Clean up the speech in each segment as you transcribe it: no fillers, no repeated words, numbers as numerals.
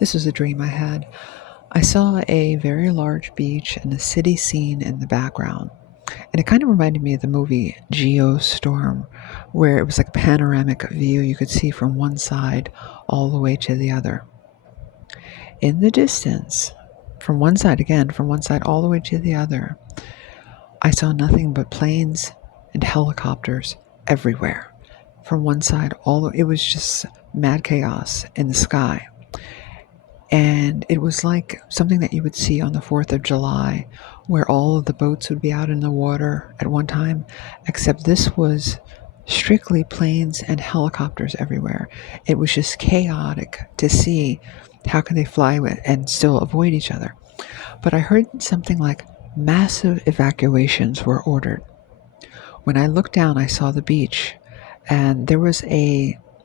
This was a dream I had. I saw a very large beach and a city scene in the background. And it kind of reminded me of the movie Geostorm, where it was like a panoramic view you could see from one side all the way to the other. In the distance, from one side again, from one side all the way to the other, I saw nothing but planes and helicopters everywhere. From one side, it was just mad chaos in the sky. And it was like something that you would see on the 4th of July, where all of the boats would be out in the water at one time, except this was strictly planes and helicopters everywhere. It was just chaotic to see how can they fly with and still avoid each other. But I heard something like massive evacuations were ordered. When I looked down, I saw the beach, and there was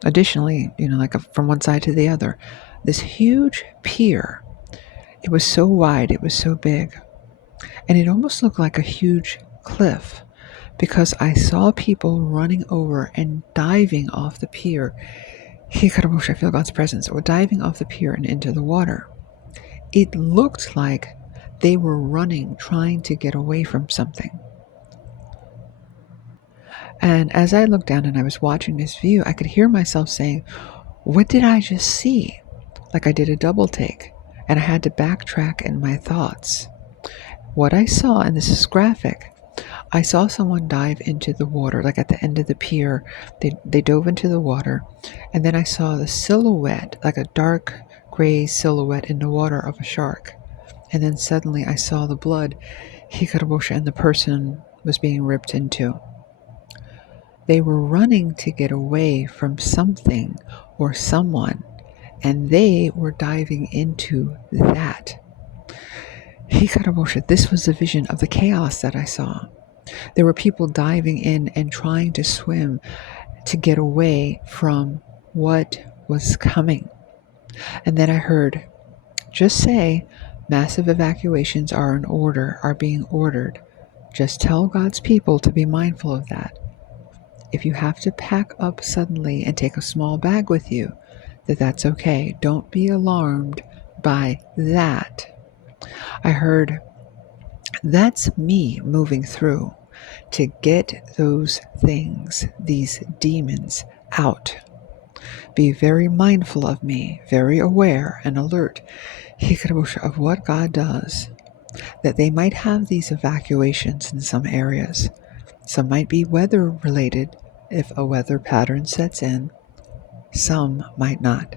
additionally, like from one side to the other, this huge pier. It was so wide, it was so big, and it almost looked like a huge cliff because I saw people running over and diving off the pier. Hikarabushi, I feel God's presence, or diving off the pier and into the water. It looked like they were running, trying to get away from something. And as I looked down and I was watching this view, I could hear myself saying, "What did I just see?" Like I did a double take, and I had to backtrack in my thoughts. What I saw, and this is graphic, I saw someone dive into the water, like at the end of the pier. They dove into the water, and then I saw the silhouette, like a dark gray silhouette in the water of a shark. And then suddenly I saw the blood, Hikarabushi, and the person was being ripped into. They were running to get away from something or someone, and they were diving into that. Hikarabushi, this was the vision of the chaos that I saw. There were people diving in and trying to swim to get away from what was coming. And then I heard, just say, massive evacuations are being ordered. Just tell God's people to be mindful of that. If you have to pack up suddenly and take a small bag with you, that's okay. Don't be alarmed by that. I heard, that's me moving through to get those things, these demons, out. Be very mindful of me, very aware and alert, Hikarabushi, of what God does, that they might have these evacuations in some areas. Some might be weather related if a weather pattern sets in, some might not.